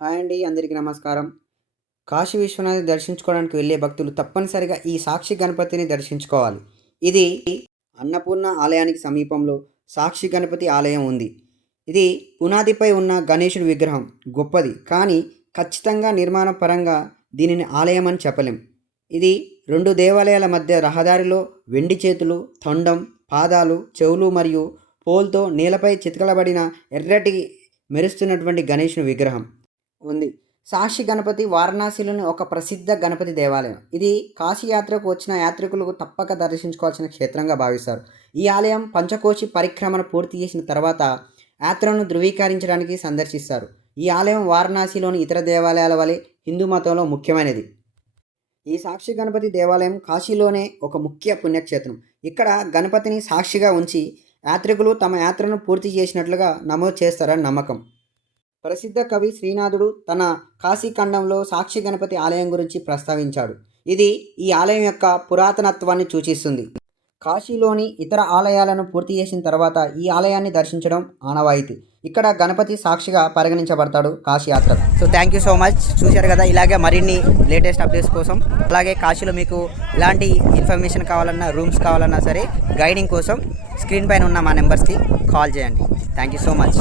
Hi అండి, అందరికీ నమస్కారం. కాశీ విశ్వనాథ్‌ని దర్శించుకోవడానికి వెళ్ళే భక్తులు తప్పనిసరిగా ఈ సాక్షి గణపతిని దర్శించుకోవాలి. ఇది అన్నపూర్ణ ఆలయానికి సమీపంలో సాక్షి గణపతి ఆలయం ఉంది. ఇది పునాదిపై ఉన్న గణేశుడి విగ్రహం గొప్పది, కానీ ఖచ్చితంగా నిర్మాణ పరంగా దీనిని ఆలయం అని చెప్పలేం. ఇది 2 దేవాలయాల మధ్య రహదారిలో వెండి చేతులు, తొండం, పాదాలు, చెవులు మరియు పోల్తో నేలపై చితకలబడిన ఎర్రటి మెరుస్తున్నటువంటి గణేశుని విగ్రహం ఉంది. సాక్షి గణపతి వారణాసిలోని ఒక ప్రసిద్ధ గణపతి దేవాలయం. ఇది కాశీ యాత్రకు వచ్చిన యాత్రికులకు తప్పక దర్శించుకోవాల్సిన క్షేత్రంగా భావిస్తారు. ఈ ఆలయం పంచకోశి పరిక్రమణ పూర్తి చేసిన తర్వాత యాత్రను ధృవీకరించడానికి సందర్శిస్తారు. ఈ ఆలయం వారణాసిలోని ఇతర దేవాలయాల వలె హిందూ మతంలో ముఖ్యమైనది. ఈ సాక్షి గణపతి దేవాలయం కాశీలోనే ఒక ముఖ్య పుణ్యక్షేత్రం. ఇక్కడ గణపతిని సాక్షిగా ఉంచి యాత్రికులు తమ యాత్రను పూర్తి చేసినట్లుగా నమోదు చేస్తారని నమ్మకం. ప్రసిద్ధ కవి శ్రీనాథుడు తన కాశీఖండంలో సాక్షి గణపతి ఆలయం గురించి ప్రస్తావించాడు. ఇది ఈ ఆలయం యొక్క పురాతనత్వాన్ని సూచిస్తుంది. కాశీలోని ఇతర ఆలయాలను పూర్తి చేసిన తర్వాత ఈ ఆలయాన్ని దర్శించడం ఆనవాయితీ. ఇక్కడ గణపతి సాక్షిగా పరిగణించబడతాడు కాశీ యాత్ర. So thank you so much. చూశారు కదా, ఇలాగే మరిన్ని లేటెస్ట్ అప్డేట్స్ కోసం, అలాగే కాశీలో మీకు ఇలాంటి ఇన్ఫర్మేషన్ కావాలన్నా, రూమ్స్ కావాలన్నా సరే, గైడింగ్ కోసం స్క్రీన్ పైన ఉన్న మా నెంబర్స్కి కాల్ చేయండి. Thank you so much.